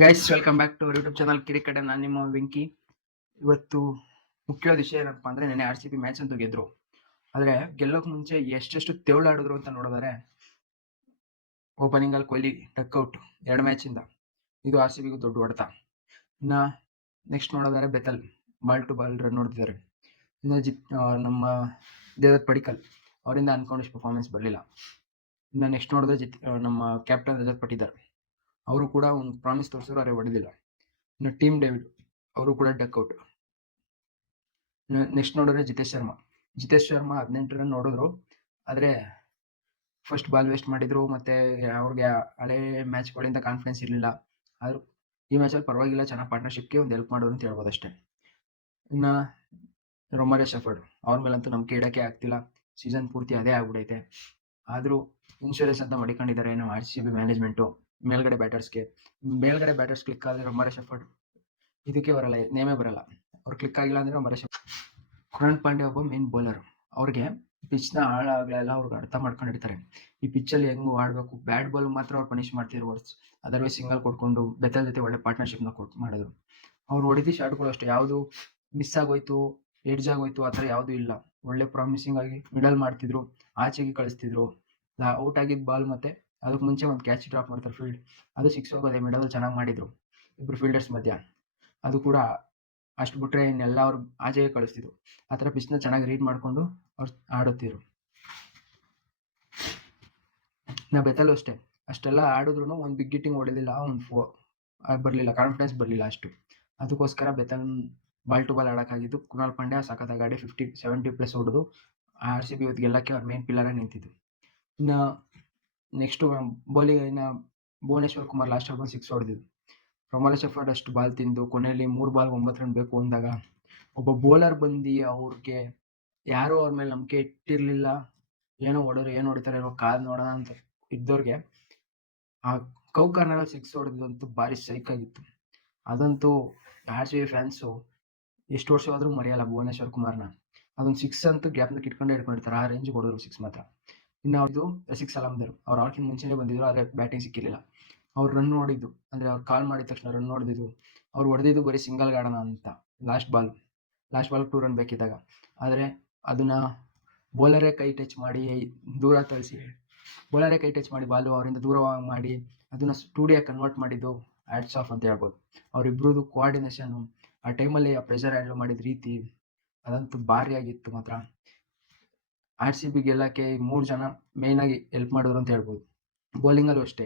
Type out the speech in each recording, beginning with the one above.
Guys welcome back to YouTube channel ಕಿರಿಕಡೆ. ನಾನು ನಿಮ್ಮ ವೆಂಕಿ. ಇವತ್ತು ಮುಖ್ಯವಾದ ವಿಷಯ ಏನಪ್ಪ ಅಂದ್ರೆ, ನೆನೆ RCB ಮ್ಯಾಚ್ ಅಂತೂ ಗೆದ್ರು. ಆದ್ರೆ ಗೆಲ್ಲೋಕ್ ಮುಂಚೆ ಎಷ್ಟೆಷ್ಟು ತೆವಳಾಡಿದ್ರು ಅಂತ ನೋಡಿದರೆ, ಓಪನಿಂಗ್ ಅಲ್ಲಿ ಕೊಹ್ಲಿ ಟಕ್ಔಟ್ 2 ಮ್ಯಾಚ್ ಇಂದ, ಇದು RCBಗೂ ದೊಡ್ಡ ಹೊಡೆತ. ಇನ್ನ ನೆಕ್ಸ್ಟ್ ನೋಡೋದಾದ್ರೆ ಬೆತಲ್ ಬಾಲ್ ಟು ಬಾಲ್ ರನ್ ಹೊಡೆದಿದ್ದಾರೆ. ಇನ್ನು ನಮ್ಮ ದೇವದತ್ ಪಡಿಕಲ್ ಅವರಿಂದ ಅನ್ಕೊಂಡಿಷ್ಟು ಪರ್ಫಾರ್ಮೆನ್ಸ್ ಬರಲಿಲ್ಲ. ಇನ್ನು ನೆಕ್ಸ್ಟ್ ನೋಡಿದ್ರೆ ನಮ್ಮ ಕ್ಯಾಪ್ಟನ್ ರಜತ್ ಪಟ್ಟಿದಾರ್ ಅವರು ಕೂಡ ಒಂದು ಪ್ರಾಮಿಸ್ ತೋರಿಸಿದ್ರು, ಆದರೆ ಹೊಡೆದಿಲ್ಲ. ಇನ್ನು ಟೀಮ್ ಡೇವಿಡ್ ಅವರು ಕೂಡ ಡಕ್ಔಟ್. ನೆಕ್ಸ್ಟ್ ನೋಡಿದ್ರೆ ಜಿತೇಶ್ ಶರ್ಮಾ 18 ರನ್ ನೋಡಿದ್ರು, ಆದರೆ ಫಸ್ಟ್ ಬಾಲ್ ವೇಸ್ಟ್ ಮಾಡಿದ್ರು. ಮತ್ತೆ ಅವ್ರಿಗೆ ಹಳೆ ಮ್ಯಾಚ್ಗಳಿಂದ ಕಾನ್ಫಿಡೆನ್ಸ್ ಇರಲಿಲ್ಲ. ಆದ್ರೂ ಈ ಮ್ಯಾಚಲ್ಲಿ ಪರವಾಗಿಲ್ಲ, ಚೆನ್ನಾಗಿ ಪಾರ್ಟ್ನರ್ಶಿಪ್ಗೆ ಒಂದು ಹೆಲ್ಪ್ ಮಾಡೋದು ಅಂತ ಹೇಳ್ಬೋದು ಅಷ್ಟೇ. ಇನ್ನು ರೊಮಾರಿಯೋ ಶೆಫರ್ಡ್ ಅವ್ರ ಮೇಲಂತೂ ನಂಬಿಕೆ ಇಡೋಕ್ಕೆ ಆಗ್ತಿಲ್ಲ. ಸೀಸನ್ ಪೂರ್ತಿ ಅದೇ ಆಗ್ಬಿಡೈತೆ. ಆದರೂ ಇನ್ಶೂರೆನ್ಸ್ ಅಂತ ಮಡಿಕೊಂಡಿದ್ದಾರೆ ನಾವು RCB ಮ್ಯಾನೇಜ್ಮೆಂಟು. ಮೇಲ್ಗಡೆ ಬ್ಯಾಟರ್ಸ್ ಕ್ಲಿಕ್ ಆದರೆ ರೊಮಾರಿಯೋ ಶೆಫರ್ಡ್ ಇದಕ್ಕೆ ಬರಲ್ಲ, ನೇಮೇ ಬರಲ್ಲ. ಅವ್ರು ಕ್ಲಿಕ್ ಆಗಿಲ್ಲ ಅಂದ್ರೆ ರೊಮಾರಿಯೋ ಶೆಫರ್ಡ್. ಕೃಣಾಲ್ ಪಾಂಡ್ಯ ಒಬ್ಬ ಮೇನ್ ಬೌಲರ್. ಅವ್ರಿಗೆ ಪಿಚ್ನ ಆಳಾಗಲೆಲ್ಲ ಅವ್ರಿಗೆ ಅರ್ಥ ಮಾಡ್ಕೊಂಡಿರ್ತಾರೆ. ಈ ಪಿಚ್ಚಲ್ಲಿ ಹೆಂಗ್ ಆಡಬೇಕು, ಬ್ಯಾಟ್ ಬಾಲ್ ಮಾತ್ರ ಅವ್ರು ಪನಿಷ್ ಮಾಡ್ತಿರೋ ವರ್ಡ್ಸ್, ಅದರ್ವೈಸ್ ಸಿಂಗಲ್ ಕೊಟ್ಕೊಂಡು ಬೆತಲ್ ಜೊತೆ ಒಳ್ಳೆ ಪಾರ್ಟ್ನರ್ಶಿಪ್ನ ಮಾಡಿದ್ರು. ಅವ್ರು ಹೊಡೆದಿ ಶಾಟ್ಗಳು ಅಷ್ಟೇ, ಯಾವುದು ಮಿಸ್ ಆಗೋಯ್ತು, ಎಡ್ಜ್ ಆಗೋಯ್ತು ಆ ಥರ ಯಾವುದೂ ಇಲ್ಲ. ಒಳ್ಳೆ ಪ್ರಾಮಿಸಿಂಗ್ ಆಗಿ ಮಿಡಲ್ ಮಾಡ್ತಿದ್ರು, ಆಚೆಗೆ ಕಳಿಸ್ತಿದ್ರು. ಔಟ್ ಆಗಿದ್ದ ಬಾಲ್ ಮತ್ತೆ ಅದಕ್ಕೆ ಮುಂಚೆ ಒಂದು ಕ್ಯಾಚ್ ಡ್ರಾಪ್ ಮಾಡ್ತಾರೆ ಫೀಲ್ಡ್, ಅದು 6 ಹೋಗೋದೆ. ಮಿಡಲ್ ಚೆನ್ನಾಗಿ ಮಾಡಿದ್ರು ಇಬ್ರು ಫೀಲ್ಡರ್ಸ್ ಮಧ್ಯ. ಅದು ಕೂಡ ಅಷ್ಟು ಬಿಟ್ರೆ ಇನ್ನೆಲ್ಲ ಅವ್ರು ಆಚೆಗೆ ಕಳಿಸ್ತಿದ್ರು. ಆ ಥರ ಪಿಚ್ನ ಚೆನ್ನಾಗಿ ರೀಡ್ ಮಾಡಿಕೊಂಡು ಅವ್ರು ಆಡುತ್ತಿದ್ರು. ನಾ ಬೆತಲ್ಲೂ ಅಷ್ಟೇ, ಅಷ್ಟೆಲ್ಲ ಆಡಿದ್ರು ಒಂದು ಬಿಗ್ ಹಿಟ್ಟಿಂಗ್ ಹೊಡೆದಿಲ್ಲ, ಬರಲಿಲ್ಲ, ಕಾನ್ಫಿಡೆನ್ಸ್ ಬರಲಿಲ್ಲ ಅಷ್ಟು. ಅದಕ್ಕೋಸ್ಕರ ಬೆತಲ್ ಬಾಲ್ ಟು ಬಾಲ್ ಆಡೋಕ್ಕಾಗಿದ್ದು. ಕೃಣಾಲ್ ಪಾಂಡ್ಯ ಸಖತ್ತಾಗಿ ಆಡಿ 70+ ಹೊಡೆದು RCB ಇವತ್ತು ಗೆಲ್ಲಕ್ಕೆ ಅವ್ರ ಮೇನ್ ಪಿಲ್ಲರೇ ನಿಂತಿದ್ದು. ಇನ್ನು ನೆಕ್ಸ್ಟು ಬೌಲಿಂಗ್, ಇನ್ನು ಭುವನೇಶ್ವರ್ ಕುಮಾರ್ ಲಾಸ್ಟ್ ಬಂದು 6 ಹೊಡೆದಿದ್ದು. ರೊಮಾರಿಯೋ ಶೆಫರ್ಡ್ ಅಷ್ಟು ಬಾಲ್ ತಿಂದು ಕೊನೆಯಲ್ಲಿ 3 ಬಾಲ್ 9 ರನ್ ಬೇಕು ಅಂದಾಗ ಒಬ್ಬ ಬೌಲರ್ ಬಂದು ಅವ್ರಿಗೆ ಯಾರೂ ಅವ್ರ ಮೇಲೆ ನಂಬಿಕೆ ಇಟ್ಟಿರಲಿಲ್ಲ. ಏನೋ ಹೊಡಿತಾರೆ ಕಾದ್ ನೋಡೋಣ ಅಂತ ಇದ್ದವ್ರಿಗೆ ಆ ಕಾರ್ನರಲ್ಲಿ 6 ಹೊಡೆದಂತೂ ಭಾರಿ ಸೈಕ್ ಆಗಿತ್ತು. ಅದಂತೂ RCB ಫ್ಯಾನ್ಸು ಎಷ್ಟು ವರ್ಷ ಆದ್ರೂ ಮರೆಯಲ್ಲ ಭುವನೇಶ್ವರ್ ಕುಮಾರ್ನ. ಅದೊಂದು 6 ಅಂತೂ ಗ್ಯಾಪ್ನ ಇಟ್ಕೊಂಡಿರ್ತಾರೆ, ಆ ರೇಂಜ್ ಹೊಡೆದ್ರು 6 ಮಾತ್ರ. ಇನ್ನು ಅವ್ರದ್ದು ರಸಿಕ್ ಸಲಾಮ್ದರ್ ಅವ್ರು ಅವ್ರಿಗಿಂತ ಮುಂಚೆನೇ ಬಂದಿದ್ರು, ಆದರೆ ಬ್ಯಾಟಿಂಗ್ ಸಿಕ್ಕಿರಲಿಲ್ಲ. ಅವ್ರು ರನ್ ನೋಡಿದ್ದು ಅಂದರೆ ಅವ್ರು ಕಾಲ್ ಮಾಡಿದ ತಕ್ಷಣ ರನ್ ನೋಡಿದ್ದು, ಅವ್ರು ಹೊಡೆದಿದ್ದು ಬರೀ ಸಿಂಗಲ್ ಗಾರ್ಡನ್ ಅಂತ. ಲಾಸ್ಟ್ ಬಾಲ್ 2 ರನ್ ಬೇಕಿದ್ದಾಗ, ಆದರೆ ಅದನ್ನ ಬೌಲರೇ ಕೈ ಟಚ್ ಮಾಡಿ ದೂರ ತಳಿಸಿ, ಬಾಲು ಅವರಿಂದ ದೂರ ಮಾಡಿ ಅದನ್ನ 2D ಕನ್ವರ್ಟ್ ಮಾಡಿದ್ದು ಹ್ಯಾಟ್ಸ್ ಆಫ್ ಅಂತ ಹೇಳ್ಬೋದು. ಅವರಿಬ್ರದ್ದು ಕೋಆರ್ಡಿನೇಷನ್, ಆ ಟೈಮಲ್ಲಿ ಆ ಪ್ರೆಷರ್ ಹ್ಯಾಂಡಲ್ ಮಾಡಿದ ರೀತಿ ಅದಂತೂ ಭಾರಿ ಆಗಿತ್ತು ಮಾತ್ರ. RCB ಗೆಲ್ಲಕ್ಕೆ 3 ಜನ ಮೇಯ್ನ್ ಆಗಿ ಹೆಲ್ಪ್ ಮಾಡಿದ್ರು ಅಂತ ಹೇಳ್ಬೋದು. ಬೌಲಿಂಗಲ್ಲೂ ಅಷ್ಟೇ,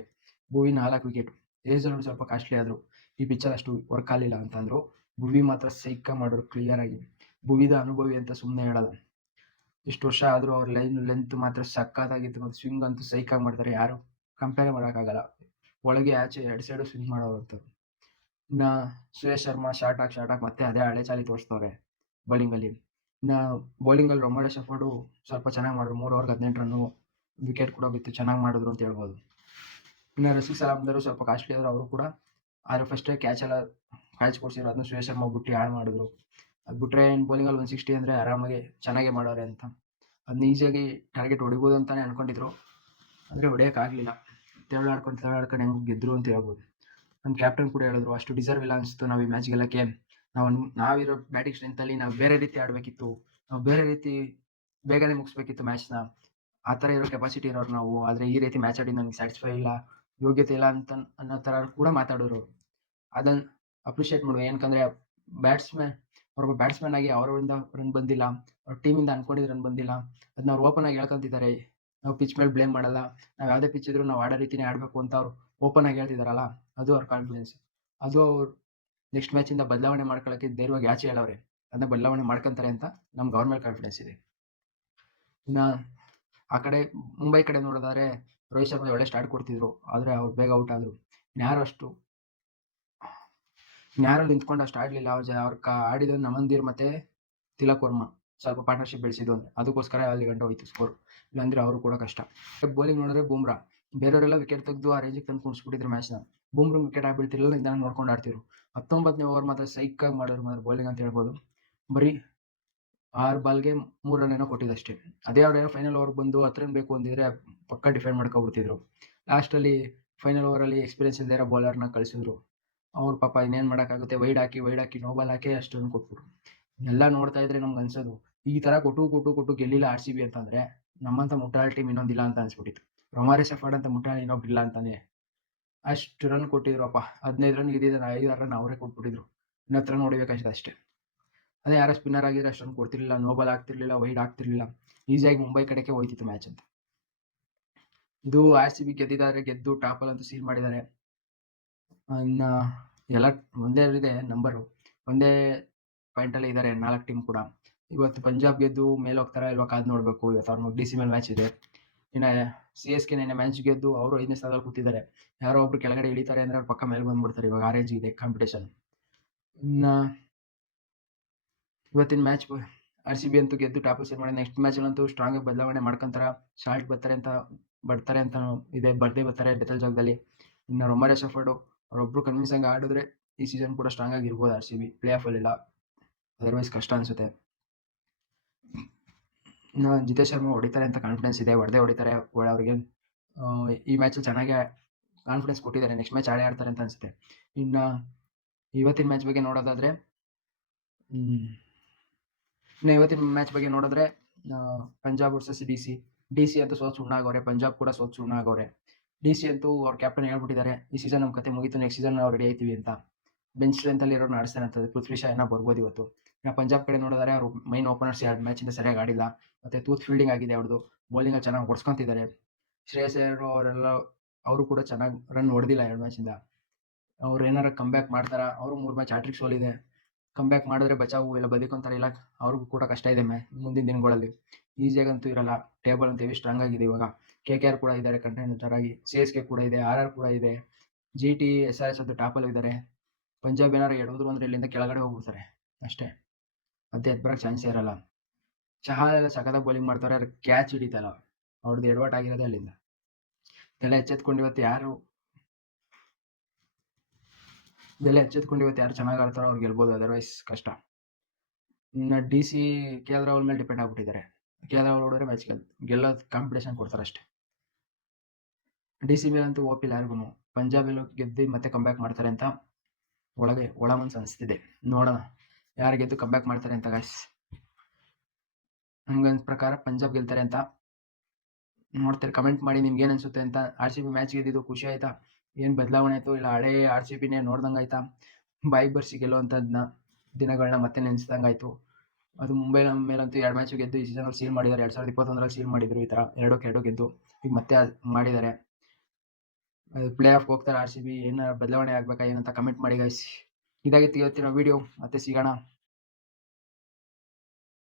ಭುವಿ 4 ವಿಕೆಟ್. ಹೇಜಲ್ವುಡ್ ಸ್ವಲ್ಪ ಕಾಸ್ಟ್ಲಿ ಆದ್ರು, ಈ ಪಿಚ್ಚಲ್ಲಿ ಅಷ್ಟು ವರ್ಕ್ ಆಗಲಿಲ್ಲ ಅಂತಂದ್ರು. ಭುವಿ ಮಾತ್ರ ಸೈಕ ಮಾಡಿದ್ರು ಕ್ಲಿಯರ್ ಆಗಿ. ಭುವಿದ ಅನುಭವಿ ಅಂತ ಸುಮ್ಮನೆ ಹೇಳೋದು. ಇಷ್ಟು ವರ್ಷ ಆದ್ರೂ ಅವ್ರ ಲೈನ್ ಲೆಂತ್ ಮಾತ್ರ ಸಕ್ಕತ್ತಾಗಿತ್ತು. ಮತ್ತು ಸ್ವಿಂಗ್ ಅಂತೂ ಸೈಕಾಗಿ ಮಾಡ್ತಾರೆ, ಯಾರು ಕಂಪೇರ್ ಮಾಡೋಕ್ಕಾಗಲ್ಲ. ಒಳಗೆ ಆಚೆ 2 ಸೈಡು ಸ್ವಿಂಗ್ ಮಾಡೋರಂತ. ಇನ್ನು ಸುರೇಶ್ ಶರ್ಮಾ ಶಾರ್ಟ್ ಆಗಿ ಮತ್ತೆ ಅದೇ ಹಳೆ ಚಾಲಿ ತೋರಿಸ್ತವ್ರೆ ಬೌಲಿಂಗಲ್ಲಿ. ಇನ್ನು ಬೌಲಿಂಗಲ್ಲಿ ರೊಮಾರಿಯೋ ಶೆಫರ್ಡು ಸ್ವಲ್ಪ ಚೆನ್ನಾಗಿ ಮಾಡಿದ್ರು. 3 ಓವರ್ಗೆ 18 ರನ್ನು, ವಿಕೆಟ್ ಕೂಡ ಬಿತ್ತು, ಚೆನ್ನಾಗಿ ಮಾಡಿದ್ರು ಅಂತ ಹೇಳ್ಬೋದು. ಇನ್ನು ರಸಿಕ್ ಸಲಾಮ್ದರು ಸ್ವಲ್ಪ ಕಾಸ್ಟ್ಲಿ ಆದ್ರು ಅವರು ಕೂಡ, ಆದರೆ ಫಸ್ಟೇ ಕ್ಯಾಚ್ ಕೊಡ್ಸಿದ್ರು, ಅದನ್ನು ಸುರೇಶ್ ಶರ್ಮಾ ಬಿಟ್ಟು ಹಾಳು ಮಾಡಿದ್ರು. ಅದು ಬಿಟ್ರೆ ಇನ್ನು ಬೌಲಿಂಗಲ್ಲಿ 160 ಅಂದರೆ ಆರಾಮಾಗಿ ಚೆನ್ನಾಗೇ ಮಾಡೋರೆ ಅಂತ, ಅದನ್ನ ಈಸಿಯಾಗಿ ಟಾರ್ಗೆಟ್ ಹೊಡಿಬೋದು ಅಂತಲೇ ಅನ್ಕೊಂಡಿದ್ರು, ಆದರೆ ಹೊಡೆಯೋಕ್ಕಾಗಲಿಲ್ಲ. ತೆವಳಾಡ್ಕೊಂಡು ಹೆಂಗೆ ಗೆದ್ರು ಅಂತ ಹೇಳ್ಬೋದು. ನಮ್ಮ ಕ್ಯಾಪ್ಟನ್ ಕೂಡ ಹೇಳಿದ್ರು, ಅಷ್ಟು ಡಿಸರ್ವ್ ಇಲ್ಲ ಅನಿಸ್ತು ನಾವು ಈ ಮ್ಯಾಚ್ ಗೆಲ್ಲಕ್ಕೆ. ನಾವಿರೋ ಬ್ಯಾಟಿಂಗ್ ಸ್ಟ್ರೆಂತಲ್ಲಿ ನಾವು ಬೇರೆ ರೀತಿ ಆಡಬೇಕಿತ್ತು, ನಾವು ಬೇರೆ ರೀತಿ ಬೇಗನೆ ಮುಗಿಸ್ಬೇಕಿತ್ತು ಮ್ಯಾಚ್ನ. ಆ ಥರ ಇರೋ ಕೆಪಾಸಿಟಿ ಇರೋರು ನಾವು, ಆದರೆ ಈ ರೀತಿ ಮ್ಯಾಚ್ ಆಡಿ ನನಗೆ ಸ್ಯಾಟಿಸ್ಫೈ ಇಲ್ಲ, ಯೋಗ್ಯತೆ ಇಲ್ಲ ಅಂತ ಅನ್ನೋ ಥರ ಕೂಡ ಮಾತಾಡೋರು. ಅದನ್ನು ಅಪ್ರಿಷಿಯೇಟ್ ಮಾಡುವ, ಏನಕ್ಕಂದರೆ ಅವ್ರೊಬ್ಬ ಬ್ಯಾಟ್ಸ್ಮನ್ ಆಗಿ ಅವರಿಂದ ರನ್ ಬಂದಿಲ್ಲ, ಅವ್ರ ಟೀಮಿಂದ ಅನ್ಕೊಂಡಿದ್ದು ರನ್ ಬಂದಿಲ್ಲ, ಅದನ್ನ ಅವ್ರು ಓಪನ್ ಆಗಿ ಹೇಳ್ಕೊಂತಿದ್ದಾರೆ. ನಾವು ಪಿಚ್ ಮೇಲೆ ಬ್ಲೇಮ್ ಮಾಡಲ್ಲ, ನಾವು ಯಾವುದೇ ಪಿಚ್ ಇದ್ರೂ ನಾವು ಆಡೋ ರೀತಿನೇ ಆಡಬೇಕು ಅಂತ ಅವ್ರು ಓಪನ್ ಆಗಿ ಹೇಳ್ತಿದಾರಲ್ಲ, ಅದು ಅವ್ರ ಕಾನ್ಫಿಡೆನ್ಸ್. ಅದು ಅವ್ರು ನೆಕ್ಸ್ಟ್ ಮ್ಯಾಚಿಂದ ಬದಲಾವಣೆ ಮಾಡ್ಕೊಳ್ಳೋಕ್ಕೆ ಧೈರ್ಯವಾಗಿ ಆಚೆ ಹೇಳವ್ರೆ. ಅದನ್ನ ಬದಲಾವಣೆ ಮಾಡ್ಕೊಂತಾರೆ ಅಂತ ನಮ್ಗೆ ಅವ್ರ ಮೇಲೆ ಕಾನ್ಫಿಡೆನ್ಸ್ ಇದೆ. ಇನ್ನು ಆ ಕಡೆ ಮುಂಬೈ ಕಡೆ ನೋಡಿದ್ರೆ ರೋಹಿತ್ ಶರ್ಮಾ ಒಳ್ಳೆ ಸ್ಟಾರ್ಟ್ ಕೊಡ್ತಿದ್ರು, ಆದರೆ ಅವ್ರು ಬೇಗ ಔಟ್ ಆದರು. ಇನ್ಯಾರು ನಿಂತ್ಕೊಂಡು ಅಷ್ಟು ಆಡಲಿಲ್ಲ. ಅವ್ರು ಆಡಿದ ನಮನ್ದೀರ್ ಮತ್ತೆ ತಿಲಕ್ ವರ್ಮಾ ಸ್ವಲ್ಪ ಪಾರ್ಟ್ನರ್ಶಿಪ್ ಬೆಳೆಸಿದ್ದು, ಅದಕ್ಕೋಸ್ಕರ ಅಲ್ಲಿ ಗಂಟೆ ಹೋಯ್ತು ಸ್ಕೋರ್. ಇಲ್ಲಾಂದ್ರೆ ಅವರು ಕೂಡ ಕಷ್ಟ. ಬೌಲಿಂಗ್ ನೋಡಿದ್ರೆ ಬೂಮ್ರಾ, ಬೇರೆಯವರೆಲ್ಲ ವಿಕೆಟ್ ತೆಗೆದು ಆ ರೇಂಜಿಗೆ ತಂದು ಕುಣಿಸ್ಬಿಟ್ಟಿದ್ರು ಮ್ಯಾಚ್ನ. ಬೂಮ್ರಾ ವಿಕೆಟ್ ಆಗ್ಬಿಡ್ತಿರಲಿಲ್ಲ, ಇದನ್ನ ನೋಡ್ಕೊಂಡು ಆಡ್ತಿರು. 19ನೇ ಓವರ್ ಮಾತ್ರ ಸೈಕಾಗಿ ಮಾಡಿದ್ರು ಮಾತ್ರ ಬೌಲಿಂಗ್ ಅಂತ ಹೇಳ್ಬೋದು. ಬರೀ 6 ಬಾಲ್ಗೆ 3 ರನ್ ಏನೋ ಕೊಟ್ಟಿದ್ದಷ್ಟೇ. ಅದೇ ಅವ್ರೇನೋ ಫೈನಲ್ ಓವರ್ ಬಂದು 10 ರನ್ ಬೇಕು ಅಂದಿದ್ರೆ ಪಕ್ಕ ಡಿಫೆಂಡ್ ಮಾಡ್ಕೊಬಿಡ್ತಿದ್ರು. ಲಾಸ್ಟಲ್ಲಿ ಫೈನಲ್ ಓವರಲ್ಲಿ ಎಕ್ಸ್ಪೀರಿಯನ್ಸ್ ಇಲ್ದೇ ಇರೋ ಬೌಲರ್ನ ಕಳಿಸಿದ್ರು. ಅವ್ರು ಪಾಪ ಇನ್ನೇನು ಮಾಡೋಕ್ಕಾಗುತ್ತೆ, ವೈಡ್ ಹಾಕಿ ನೋ ಬಾಲ್ ಹಾಕಿ ಅಷ್ಟು ರನ್ ಕೊಟ್ಬಿಟ್ರು. ಎಲ್ಲ ನೋಡ್ತಾ ಇದ್ರೆ ನಮ್ಗೆ ಅನ್ಸೋದು ಈ ತರ ಕೊಟ್ಟು ಗೆಲ್ಲಿಲ್ಲ ಆರ್ ಸಿ ಬಿ ಅಂತಂದ್ರೆ ನಮ್ಮಂತ ಮುಟ್ಟಾಳ ಟೀಮ್ ಇನ್ನೊಂದಿಲ್ಲ ಅಂತ ಅನ್ಸ್ಬಿಟ್ಟಿತ್ತು. ರೊಮಾರಿ ಸೆಫರ್ಡ್ ಅಂತ ಮುಟ್ಟಾಳ ಇನ್ನೊಬ್ರಿಲ್ಲ ಅಂತಾನೆ ಅಷ್ಟು ರನ್ ಕೊಟ್ಟಿದ್ರಪ್ಪ. 15 ರನ್ ಗೆದ್ದಿದ್ದಾರೆ, 5-6 ರನ್ ಅವರೇ ಕೊಟ್ಬಿಟ್ಟಿದ್ರು. 10 ರನ್ ಹೊಡಿಬೇಕಾಯ್ತದೆ ಅಷ್ಟೇ. ಅದೇ ಯಾರೋ ಸ್ಪಿನ್ನರ್ ಆಗಿದ್ರೆ ಅಷ್ಟು ರನ್ ಕೊಡ್ತಿರ್ಲಿಲ್ಲ, ನೋ ಬಾಲ್ ಆಗ್ತಿರ್ಲಿಲ್ಲ, ವೈಡ್ ಆಗ್ತಿರ್ಲಿಲ್ಲ, ಈಸಿಯಾಗಿ ಮುಂಬೈ ಕಡೆಗೆ ಹೋಯ್ತಿತ್ತು ಮ್ಯಾಚ್ ಅಂತ. ಇದು ಆರ್ ಸಿ ಬಿ ಗೆದ್ದಿದ್ದಾರೆ, ಗೆದ್ದು ಟಾಪಲ್ ಅಂತೂ ಸೀಲ್ ಮಾಡಿದ್ದಾರೆ. ಇನ್ನ ಎಲ್ಲ ಒಂದೇ ಇದೆ ನಂಬರು, ಒಂದೇ ಪಾಯಿಂಟ್ ಅಲ್ಲಿ ಇದ್ದಾರೆ 4 ಟೀಮ್ ಕೂಡ. ಇವತ್ತು ಪಂಜಾಬ್ ಗೆದ್ದು ಮೇಲೆ ಹೋಗ್ತಾರಾ ಇಲ್ವಾ ಕಾದ್ ನೋಡ್ಬೇಕು. ಇವತ್ತು ಅವ್ರ ಡಿ ಸಿ ಮೇಲೆ ಮ್ಯಾಚ್ ಇದೆ. ಇನ್ನ ಸಿ ಎಸ್ ಕೆ ನೆನ್ನೆ ಮ್ಯಾಚ್ ಗೆದ್ದು ಅವರು 5ನೇ ಸ್ಥಾನದಲ್ಲಿ ಕೂತಿದ್ದಾರೆ. ಯಾರೋ ಒಬ್ರು ಕೆಳಗಡೆ ಇಳಿತಾರೆ ಅಂದ್ರೆ ಅವ್ರ ಪಕ್ಕ ಮೇಲೆ ಬಂದ್ಬಿಡ್ತಾರೆ. ಇವಾಗ ಆರೆಂಜ್ ಇದೆ ಕಾಂಪಿಟೇಷನ್. ಇನ್ನ ಇವತ್ತಿನ ಮ್ಯಾಚ್ ಆರ್ ಸಿ ಬಿ ಅಂತೂ ಗೆದ್ದು ಟಾಪ್ ಸೆಟ್ ಮಾಡಿ ನೆಕ್ಸ್ಟ್ ಮ್ಯಾಚ್ ಅಂತೂ ಸ್ಟ್ರಾಂಗ್ ಆಗಿ ಬದಲಾವಣೆ ಮಾಡ್ಕೊಂತಾರ. ಶಾರ್ಟ್ ಬರ್ತಾರೆ ಅಂತ ಇದೆ, ಬರ್ತಾರೆ ಬೆತಲ್ ಜಾಗದಲ್ಲಿ. ಇನ್ನು ರೊಮಾರಿ ಶೆಫರ್ಡ್ ಅವರೊಬ್ರು ಕನ್ವಿನ್ಸ್ ಆಗಿ ಆಡಿದ್ರೆ ಈ ಸೀಸನ್ ಕೂಡ ಸ್ಟ್ರಾಂಗ್ ಆಗಿ ಇರ್ಬೋದು R C B. Play off ಅಲ್ಲಿಲ್ಲ, ಅದರ್ವೈಸ್ ಕಷ್ಟ ಅನ್ಸುತ್ತೆ. ಇನ್ನು ಜಿತೇಶ್ ಶರ್ಮಾ ಹೊಡಿತಾರೆ ಅಂತ ಕಾನ್ಫಿಡೆನ್ಸ್ ಇದೆ, ಹೊಡಿತಾರೆ. ಅವ್ರಿಗೆ ಈ ಮ್ಯಾಚ್ ಚೆನ್ನಾಗಿ ಕಾನ್ಫಿಡೆನ್ಸ್ ಕೊಟ್ಟಿದ್ದಾರೆ, ನೆಕ್ಸ್ಟ್ ಮ್ಯಾಚ್ ಆಡ್ತಾರೆ ಅಂತ ಅನ್ಸುತ್ತೆ. ಇನ್ನ ಇವತ್ತಿನ ಮ್ಯಾಚ್ ಬಗ್ಗೆ ನೋಡೋದಾದ್ರೆ ಪಂಜಾಬ್ ವರ್ಸಸ್ ಡಿ ಸಿ ಅಂತೂ ಸೋತ್ ಸುಣ್ಣ ಆಗವ್ರೆ. ಪಂಜಾಬ್ ಕೂಡ ಸೋತ್ ಸುಣ್ಣ ಆಗವ್ರೆ. ಡಿ ಸಿ ಅಂತೂ ಅವ್ರ ಕ್ಯಾಪ್ಟನ್ ಹೇಳ್ಬಿಟ್ಟಿದ್ದಾರೆ, ಈ ಸೀಸನ್ ನಮ್ಮ ಕತೆ ಮುಗಿತು, ನೆಕ್ಸ್ಟ್ ಸೀಸನ್ ನಾವು ರೆಡಿ ಆಯ್ತೀವಿ ಅಂತ. ಬೆಂಚ್ ಸ್ಟ್ರೆಂತ್ ಅಲ್ಲಿ ಇರೋರು ಆಡಿಸ್ತಾರೆ ಅಂತ ಪೃಥ್ವಿ ಶಾ ಏನೋ ಬರ್ಬೋದು ಇವತ್ತು. ಇನ್ನು ಪಂಜಾಬ್ ಕಡೆ ನೋಡಿದ್ರೆ ಅವರು ಮೈನ್ ಓಪನರ್ಸ್ 2 ಮ್ಯಾಚ್ ಇಂದ ಸರಿಯಾಗಿ ಆಡಿಲ್ಲ, ಮತ್ತೆ ತೂತ್ ಫೀಲ್ಡಿಂಗ್ ಆಗಿದೆ ಅವ್ರದ್ದು. ಬೌಲಿಂಗ್ ಚೆನ್ನಾಗಿ ಹೊಡ್ಸ್ಕೊಂತಿದ್ದಾರೆ. ಶ್ರೇಯಸ್ ಅಯ್ಯರ್ ಅವರೆಲ್ಲ ಅವರು ಕೂಡ ಚೆನ್ನಾಗಿ ರನ್ ಹೊಡೆದಿಲ್ಲ 2 ಮ್ಯಾಚ್ ಇಂದ. ಅವ್ರು ಏನಾರ ಕಮ್ ಬ್ಯಾಕ್ ಮಾಡ್ತಾರ, ಅವರು 3 ಮ್ಯಾಚ್ ಹ್ಯಾಟ್ರಿಕ್ ಸೋಲಿದೆ. ಕಮ್ ಬ್ಯಾಕ್ ಮಾಡಿದ್ರೆ ಬಚಾವು ಇಲ್ಲ ಬದುಕೊಂತಾರೆ, ಇಲ್ಲ ಅವ್ರಿಗೂ ಕೂಡ ಕಷ್ಟ ಇದೆ ಮುಂದಿನ ದಿನಗಳಲ್ಲಿ. ಈಸಿಯಾಗಂತೂ ಇರಲ್ಲ. ಟೇಬಲ್ ಅಂತ ಹೆವಿ ಸ್ಟ್ರಾಂಗ್ ಆಗಿದೆ ಇವಾಗ. KKR ಕೂಡ ಇದ್ದಾರೆ ಕಂಟೆಂಡರ್ ಆಗಿ, CSK ಕೂಡ ಇದೆ, RR ಕೂಡ ಇದೆ, GT SRH ಅಂತೂ ಟಾಪಲ್ಲಿ ಇದ್ದಾರೆ. ಪಂಜಾಬ್ ಏನಾರು ಎಡೋದ್ರು ಅಂದ್ರೆ ಇಲ್ಲಿಂದ ಕೆಳಗಡೆ ಹೋಗ್ಬಿಡ್ತಾರೆ ಅಷ್ಟೇ, ಮತ್ತೆ ಎದ್ಬರಕ್ಕೆ ಚಾನ್ಸೇ ಇರಲ್ಲ. ಚಹಲ್ ಎಲ್ಲ ಸಖತ್ತಾಗಿ ಬೌಲಿಂಗ್ ಮಾಡ್ತಾರೆ, ಅವ್ರು ಕ್ಯಾಚ್ ಹಿಡಿತಲ್ಲ, ಅವ್ರದ್ದು ಎಡವಟ್ ಆಗಿರೋದೇ ಅಲ್ಲಿಂದ. ಇದೆಲ್ಲ ಎಚ್ಚೆತ್ಕೊಂಡು ಇವತ್ತು ಯಾರು ಚೆನ್ನಾಗಿ ಆಡ್ತಾರೋ ಅವ್ರು ಗೆಲ್ಬೋದು, ಅದರ್ವೈಸ್ ಕಷ್ಟ. ಇನ್ನು ಡಿ ಸಿ KL ರಾಹುಲ್ ಮೇಲೆ ಡಿಪೆಂಡ್ ಆಗ್ಬಿಟ್ಟಿದ್ದಾರೆ. KL ರಾಹುಲ್ ಹೊಡಿದ್ರೆ ಮ್ಯಾಚ್ ಗೆಲ್ಲೋದು ಕಾಂಪಿಟೇಷನ್ ಕೊಡ್ತಾರೆ ಅಷ್ಟೇ. ಡಿ ಸಿ ಮೇಲೆ ಅಂತೂ ಓಪಿಲ್ಲ ಯಾರಿಗೂ. ಪಂಜಾಬ್ ಎಲ್ಲೋ ಗೆದ್ದು ಮತ್ತೆ ಕಂಬ್ಯಾಕ್ ಮಾಡ್ತಾರೆ ಅಂತ ಒಳ ಮನ್ಸು ಅನಿಸ್ತಿದೆ. ನೋಡೋಣ ಯಾರು ಗೆದ್ದು ಕಂಬ್ಯಾಕ್ ಮಾಡ್ತಾರೆ ಅಂತ ಗಾಯ್ಸ್. ನಂಗೆ ಪ್ರಕಾರ ಪಂಜಾಬ್ ಗೆಲ್ತಾರೆ ಅಂತ. ನೋಡ್ತಾರೆ, ಕಮೆಂಟ್ ಮಾಡಿ ನಿಮ್ಗೆ ಏನ್ ಅನ್ಸುತ್ತೆ ಅಂತ. ಆರ್ ಸಿ ಬಿ ಮ್ಯಾಚ್ ಗೆದ್ದಿದ್ದು ಖುಷಿ ಆಯ್ತಾ, ಏನ್ ಬದಲಾವಣೆ ಆಯ್ತು, ಇಲ್ಲ ಹಳೆ ಆರ್ ಸಿ ಬಿನೇ ನೋಡ್ದಂಗ ಆಯ್ತಾ, ಬಾಯಿಗೆ ಬರ್ಸಿ ಗೆಲ್ಲುವಂಥದ್ನ ದಿನಗಳನ್ನ ಮತ್ತೆ ನೆನೆಸ್ದಂಗಾಯ್ತು. ಅದು ಮುಂಬೈ ಮೇಲಂತೂ 2 ಮ್ಯಾಚ್ ಗೆದ್ದು ಈ ಸೀಸನ್ ಸೀಲ್ ಮಾಡಿದ್ದಾರೆ. 2021ರಲ್ಲಿ ಸೀಲ್ ಮಾಡಿದ್ರು, ಈ ತರ 2-2 ಗೆದ್ದು ಈಗ ಮತ್ತೆ ಮಾಡಿದ್ದಾರೆ. ಪ್ಲೇ ಆಫ್ ಹೋಗ್ತಾರೆ ಆರ್ ಸಿ ಬಿ. ಏನಾರ ಬದಲಾವಣೆ ಆಗ್ಬೇಕಾ ಏನಂತ ಕಮೆಂಟ್ ಮಾಡಿ ಗೈಸ್. ಇದಾಗಿತ್ತು ಇವತ್ತಿನ ವಿಡಿಯೋ, ಮತ್ತೆ ಸಿಗೋಣ.